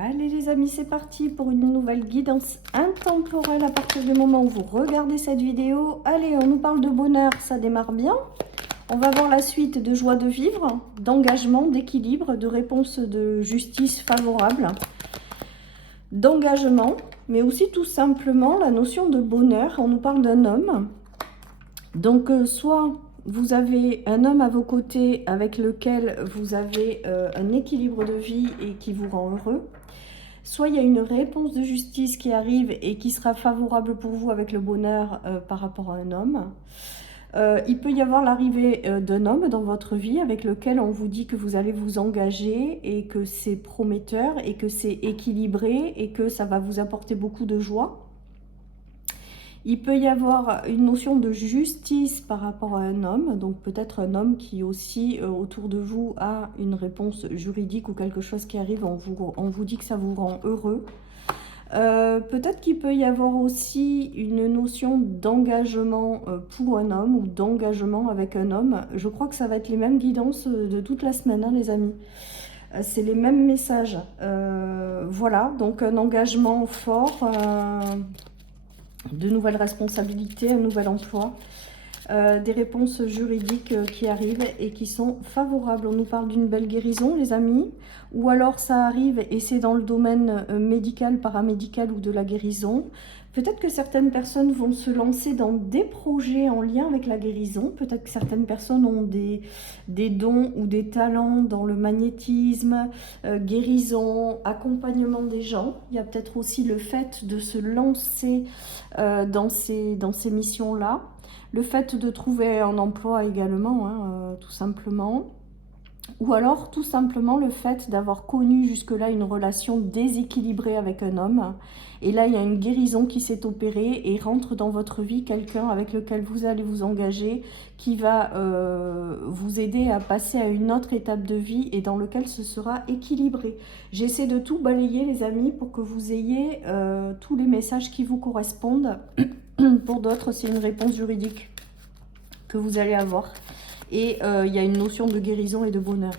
Allez les amis, c'est parti pour une nouvelle guidance intemporelle à partir du moment où vous regardez cette vidéo. Allez, on nous parle de bonheur, ça démarre bien. On va voir la suite de joie de vivre, d'engagement, d'équilibre, de réponse de justice favorable, d'engagement, mais aussi tout simplement la notion de bonheur. On nous parle d'un homme. Donc, soit vous avez un homme à vos côtés avec lequel vous avez un équilibre de vie et qui vous rend heureux. Soit il y a une réponse de justice qui arrive et qui sera favorable pour vous avec le bonheur par rapport à un homme. Il peut y avoir l'arrivée d'un homme dans votre vie avec lequel on vous dit que vous allez vous engager et que c'est prometteur et que c'est équilibré et que ça va vous apporter beaucoup de joie. Il peut y avoir une notion de justice par rapport à un homme, donc peut-être un homme qui aussi autour de vous a une réponse juridique ou quelque chose qui arrive, on vous dit que ça vous rend heureux. Peut-être qu'il peut y avoir aussi une notion d'engagement pour un homme ou d'engagement avec un homme. Je crois que ça va être les mêmes guidances de toute la semaine, hein, les amis. C'est les mêmes messages. Voilà, donc un engagement fort, de nouvelles responsabilités, un nouvel emploi. Des réponses juridiques qui arrivent et qui sont favorables. On nous parle d'une belle guérison, les amis, ou alors ça arrive et c'est dans le domaine médical, paramédical ou de la guérison. Peut-être que certaines personnes vont se lancer dans des projets en lien avec la guérison. Peut-être que certaines personnes ont des dons ou des talents dans le magnétisme, guérison, accompagnement des gens. Il y a peut-être aussi le fait de se lancer dans ces missions-là. Le fait de trouver un emploi également, hein, tout simplement. Ou alors tout simplement le fait d'avoir connu jusque-là une relation déséquilibrée avec un homme. Et là, il y a une guérison qui s'est opérée et rentre dans votre vie quelqu'un avec lequel vous allez vous engager, qui va vous aider à passer à une autre étape de vie et dans lequel ce sera équilibré. J'essaie de tout balayer, les amis, pour que vous ayez tous les messages qui vous correspondent. Pour d'autres, c'est une réponse juridique que vous allez avoir. Et il y a une notion de guérison et de bonheur.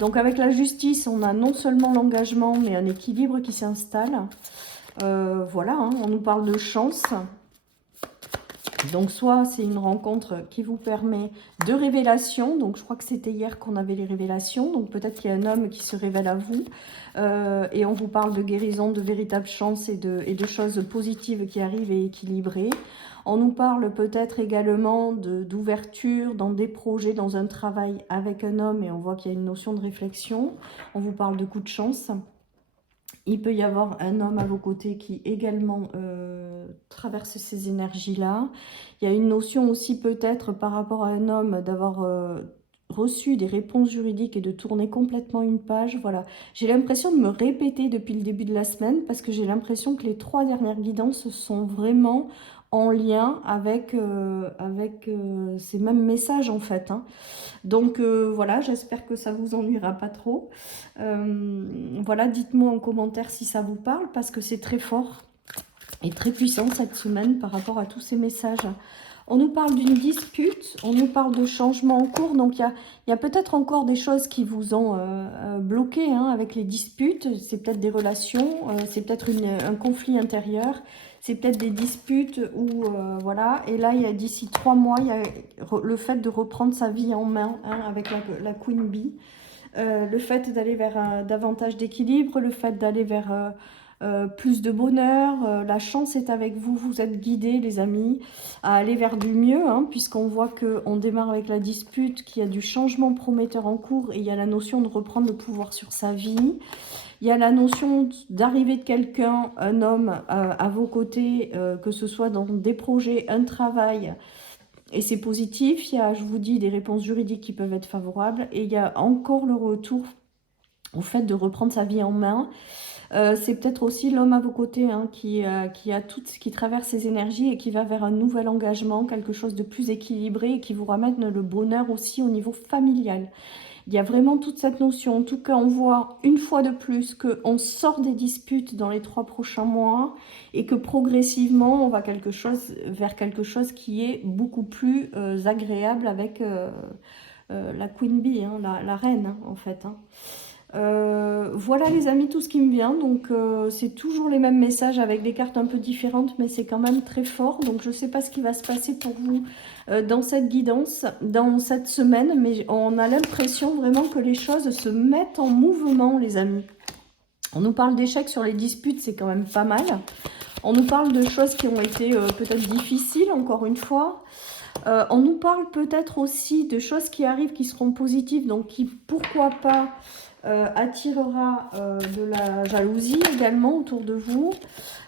Donc avec la justice, on a non seulement l'engagement, mais un équilibre qui s'installe. Voilà, hein, on nous parle de chance. Donc soit c'est une rencontre qui vous permet de révélation. Donc je crois que c'était hier qu'on avait les révélations. Donc peut-être qu'il y a un homme qui se révèle à vous. Et on vous parle de guérison, de véritable chance et de choses positives qui arrivent et équilibrées. On nous parle peut-être également d'ouverture dans des projets, dans un travail avec un homme. Et on voit qu'il y a une notion de réflexion. On vous parle de coup de chance. Il peut y avoir un homme à vos côtés qui également traverse ces énergies-là. Il y a une notion aussi peut-être par rapport à un homme d'avoir reçu des réponses juridiques et de tourner complètement une page. Voilà. J'ai l'impression de me répéter depuis le début de la semaine parce que j'ai l'impression que les 3 dernières guidances sont vraiment en lien avec ces mêmes messages en fait, hein. Donc voilà, j'espère que ça vous ennuiera pas trop. Voilà, dites-moi en commentaire si ça vous parle parce que c'est très fort et très puissant cette semaine par rapport à tous ces messages. On nous parle d'une dispute, on nous parle de changements en cours, donc il y a peut-être encore des choses qui vous ont bloqué hein, avec les disputes, c'est peut-être des relations, c'est peut-être un conflit intérieur, c'est peut-être des disputes ou voilà, et là il y a d'ici 3 mois, il y a le fait de reprendre sa vie en main hein, avec la Queen Bee, le fait d'aller vers davantage d'équilibre, le fait d'aller vers plus de bonheur, la chance est avec vous, vous êtes guidés les amis à aller vers du mieux, hein, puisqu'on voit qu'on démarre avec la dispute, qu'il y a du changement prometteur en cours et il y a la notion de reprendre le pouvoir sur sa vie. Il y a la notion d'arrivée de quelqu'un, un homme à vos côtés, que ce soit dans des projets, un travail, et c'est positif. Il y a, je vous dis, des réponses juridiques qui peuvent être favorables et il y a encore le retour au fait de reprendre sa vie en main. C'est peut-être aussi l'homme à vos côtés hein, qui traverse ses énergies et qui va vers un nouvel engagement, quelque chose de plus équilibré et qui vous ramène le bonheur aussi au niveau familial. Il y a vraiment toute cette notion. En tout cas, on voit une fois de plus qu'on sort des disputes dans les 3 prochains mois et que progressivement, on va vers quelque chose qui est beaucoup plus agréable avec la Queen Bee, hein, la reine, hein, en fait. Hein. Voilà les amis, tout ce qui me vient. Donc c'est toujours les mêmes messages avec des cartes un peu différentes, mais c'est quand même très fort. Donc je ne sais pas ce qui va se passer pour vous dans cette guidance, dans cette semaine, mais on a l'impression vraiment que les choses se mettent en mouvement, les amis. On nous parle d'échecs sur les disputes, c'est quand même pas mal. On nous parle de choses qui ont été peut-être difficiles, encore une fois. On nous parle peut-être aussi de choses qui arrivent, qui seront positives, donc qui, pourquoi pas, attirera de la jalousie également autour de vous.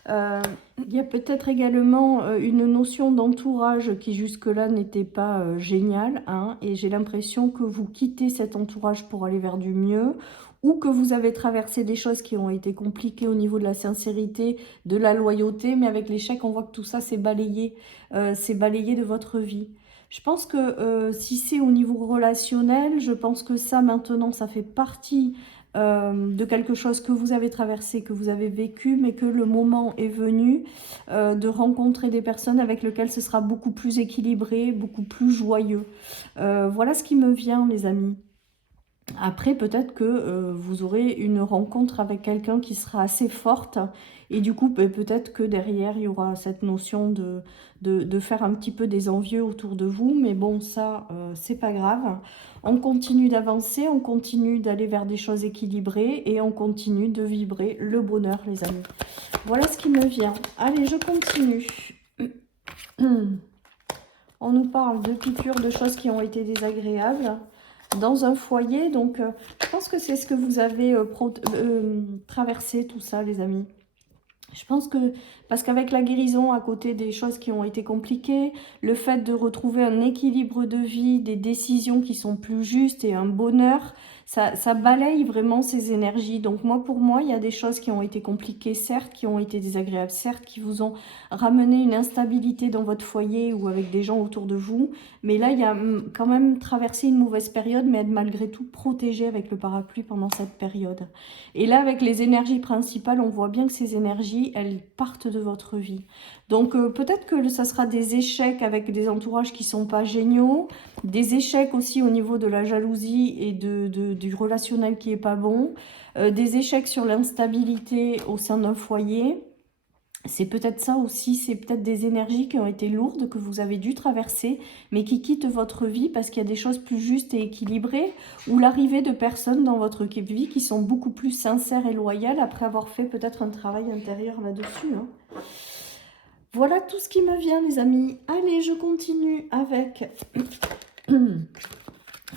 Il y a peut-être également une notion d'entourage qui jusque-là n'était pas géniale, hein, et j'ai l'impression que vous quittez cet entourage pour aller vers du mieux, ou que vous avez traversé des choses qui ont été compliquées au niveau de la sincérité, de la loyauté, mais avec l'échec, on voit que tout ça c'est balayé de votre vie. Je pense que si c'est au niveau relationnel, je pense que ça maintenant, ça fait partie de quelque chose que vous avez traversé, que vous avez vécu, mais que le moment est venu de rencontrer des personnes avec lesquelles ce sera beaucoup plus équilibré, beaucoup plus joyeux. Voilà ce qui me vient, les amis. Après, peut-être que vous aurez une rencontre avec quelqu'un qui sera assez forte et du coup, peut-être que derrière, il y aura cette notion de faire un petit peu des envieux autour de vous. Mais bon, ça, c'est pas grave. On continue d'avancer, on continue d'aller vers des choses équilibrées et on continue de vibrer le bonheur, les amis. Voilà ce qui me vient. Allez, je continue. On nous parle de piqûres, de choses qui ont été désagréables dans un foyer. Donc, je pense que c'est ce que vous avez traversé, tout ça, les amis. Je pense que, parce qu'avec la guérison, à côté des choses qui ont été compliquées, le fait de retrouver un équilibre de vie, des décisions qui sont plus justes et un bonheur, ça balaye vraiment ces énergies. Donc pour moi, il y a des choses qui ont été compliquées, certes, qui ont été désagréables, certes, qui vous ont ramené une instabilité dans votre foyer ou avec des gens autour de vous. Mais là, il y a quand même traversé une mauvaise période, mais être malgré tout protégé avec le parapluie pendant cette période. Et là, avec les énergies principales, on voit bien que ces énergies, elles partent de votre vie. Donc peut-être que ça sera des échecs avec des entourages qui ne sont pas géniaux, des échecs aussi au niveau de la jalousie et du relationnel qui n'est pas bon, des échecs sur l'instabilité au sein d'un foyer. C'est peut-être ça aussi, c'est peut-être des énergies qui ont été lourdes, que vous avez dû traverser, mais qui quittent votre vie parce qu'il y a des choses plus justes et équilibrées, ou l'arrivée de personnes dans votre vie qui sont beaucoup plus sincères et loyales après avoir fait peut-être un travail intérieur là-dessus, hein. Voilà tout ce qui me vient, les amis. Allez, je continue avec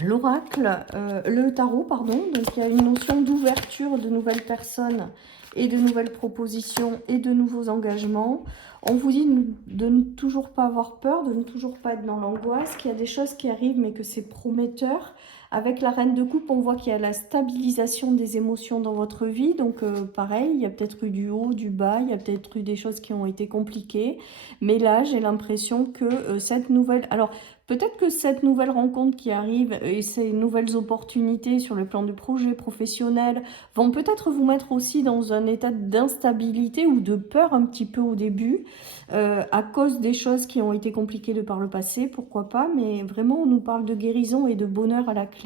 l'oracle, le tarot, pardon. Donc, il y a une notion d'ouverture de nouvelles personnes et de nouvelles propositions et de nouveaux engagements. On vous dit de ne toujours pas avoir peur, de ne toujours pas être dans l'angoisse, qu'il y a des choses qui arrivent mais que c'est prometteur. Avec la reine de coupe, on voit qu'il y a la stabilisation des émotions dans votre vie. Donc pareil, il y a peut-être eu du haut, du bas, il y a peut-être eu des choses qui ont été compliquées. Mais là, j'ai l'impression que cette nouvelle... Alors, peut-être que cette nouvelle rencontre qui arrive et ces nouvelles opportunités sur le plan du projet professionnel vont peut-être vous mettre aussi dans un état d'instabilité ou de peur un petit peu au début, à cause des choses qui ont été compliquées de par le passé, pourquoi pas, mais vraiment on nous parle de guérison et de bonheur à la clé.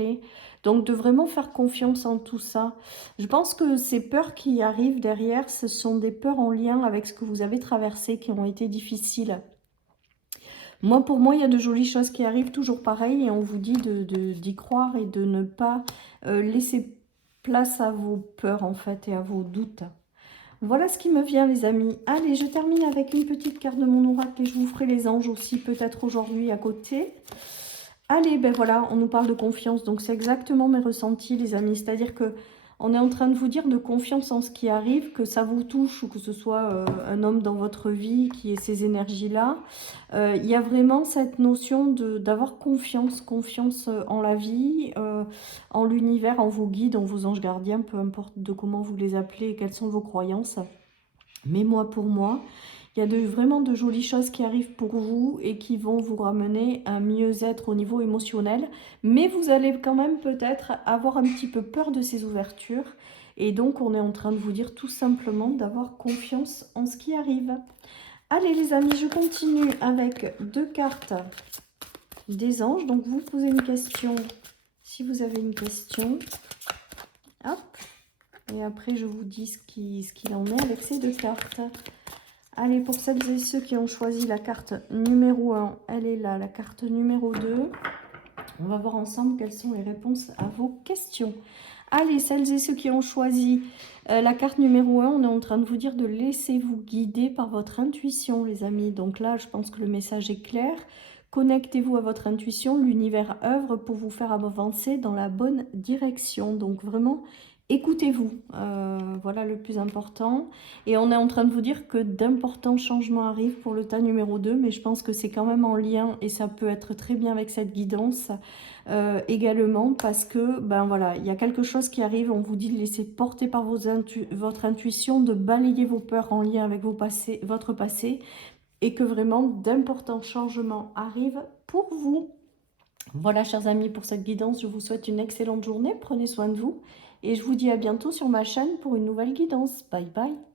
Donc de vraiment faire confiance en tout ça. Je pense que ces peurs qui arrivent derrière, ce sont des peurs en lien avec ce que vous avez traversé, qui ont été difficiles. Pour moi, il y a de jolies choses qui arrivent, toujours pareil, et on vous dit d'y croire et de ne pas laisser place à vos peurs, en fait, et à vos doutes. Voilà ce qui me vient, les amis. Allez, je termine avec une petite carte de mon oracle et je vous ferai les anges aussi, peut-être aujourd'hui à côté. Allez, ben voilà, on nous parle de confiance, donc c'est exactement mes ressentis, les amis. C'est-à-dire que on est en train de vous dire de confiance en ce qui arrive, que ça vous touche ou que ce soit un homme dans votre vie qui ait ces énergies-là. Il y a vraiment cette notion d'avoir confiance en la vie, en l'univers, en vos guides, en vos anges gardiens, peu importe de comment vous les appelez et quelles sont vos croyances. Mais pour moi, il y a vraiment de jolies choses qui arrivent pour vous et qui vont vous ramener un mieux-être au niveau émotionnel. Mais vous allez quand même peut-être avoir un petit peu peur de ces ouvertures. Et donc, on est en train de vous dire tout simplement d'avoir confiance en ce qui arrive. Allez les amis, je continue avec 2 cartes des anges. Donc, vous posez une question si vous avez une question. Hop. Et après, je vous dis ce qu'il en est avec ces deux cartes. Allez, pour celles et ceux qui ont choisi la carte numéro 1, elle est là. La carte numéro 2, on va voir ensemble quelles sont les réponses à vos questions. Allez, celles et ceux qui ont choisi la carte numéro 1, on est en train de vous dire de laissez-vous guider par votre intuition, les amis. Donc là, je pense que le message est clair. Connectez-vous à votre intuition. L'univers œuvre pour vous faire avancer dans la bonne direction. Donc vraiment, écoutez-vous. Voilà le plus important. Et on est en train de vous dire que d'importants changements arrivent pour le tas numéro 2. Mais je pense que c'est quand même en lien et ça peut être très bien avec cette guidance. Également parce que ben voilà, il y a quelque chose qui arrive, on vous dit de laisser porter par votre intuition, de balayer vos peurs en lien avec votre passé et que vraiment d'importants changements arrivent pour vous. Voilà chers amis pour cette guidance, je vous souhaite une excellente journée, prenez soin de vous et je vous dis à bientôt sur ma chaîne pour une nouvelle guidance. Bye bye.